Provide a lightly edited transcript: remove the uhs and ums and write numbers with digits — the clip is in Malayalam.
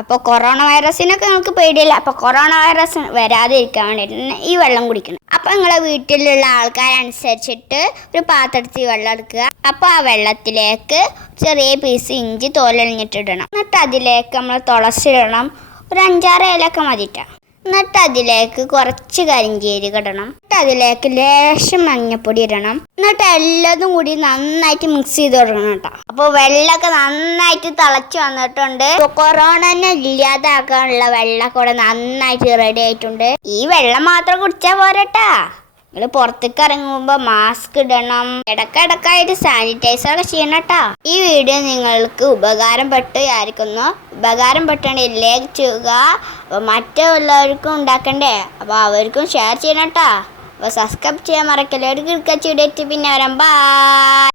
അപ്പോൾ കൊറോണ വൈറസിനൊക്കെ നിങ്ങൾക്ക് പേടിയില്ല. അപ്പോൾ കൊറോണ വൈറസ് വരാതിരിക്കാൻ വേണ്ടിയിട്ട് ഈ വെള്ളം കുടിക്കണം. അപ്പോൾ നിങ്ങളെ വീട്ടിലുള്ള ആൾക്കാരനുസരിച്ചിട്ട് ഒരു പാത്രത്തിൽ വെള്ളം എടുക്കുക. അപ്പോൾ ആ വെള്ളത്തിലേക്ക് ചെറിയ പീസ് ഇഞ്ചി തോലഴിഞ്ഞിട്ടിടണം. എന്നിട്ട് അതിലേക്ക് നമ്മൾ തുളസി ഇടണം. ഒരു 5-6 ഇലയൊക്കെ മതിട്ട. എന്നിട്ട് അതിലേക്ക് കുറച്ച് കരിഞ്ചീരകം ഇടണം. എന്നിട്ട് അതിലേക്ക് ലേശം മഞ്ഞപ്പൊടി ഇടണം. എന്നിട്ട് എല്ലാതും കൂടി നന്നായിട്ട് മിക്സ് ചെയ്ത് കൊടുക്കണം കേട്ടോ. അപ്പോൾ വെള്ളമൊക്കെ നന്നായിട്ട് തിളച്ച് വന്നിട്ടുണ്ട്. കൊറോണനെ ഇല്ലാതാക്കാനുള്ള വെള്ളമൊക്കെ ഇവിടെ നന്നായിട്ട് റെഡി ആയിട്ടുണ്ട്. ഈ വെള്ളം മാത്രം കുടിച്ചാൽ പോരട്ടാ, നിങ്ങൾ പുറത്തേക്ക് ഇറങ്ങുമ്പോൾ മാസ്ക് ഇടണം. ഇടയ്ക്കിടയ്ക്കായിട്ട് സാനിറ്റൈസറൊക്കെ ചെയ്യണം കേട്ടോ. ഈ വീഡിയോ നിങ്ങൾക്ക് ഉപകാരപ്പെട്ടായിരിക്കുന്നു. ഉപകാരപ്പെട്ടുണ്ടെങ്കിൽ ലൈക്ക് ചെയ്യുക. അപ്പോൾ മറ്റുള്ളവർക്കും ഉണ്ടാക്കണ്ടേ, അപ്പോൾ അവർക്കും ഷെയർ ചെയ്യണം കേട്ടോ. അപ്പോൾ സബ്സ്ക്രൈബ് ചെയ്യാൻ മറക്കല്ലേ. ഒരു കിടക്കച്ച് വീഡിയോ പിന്നെ വരാം. ബൈ.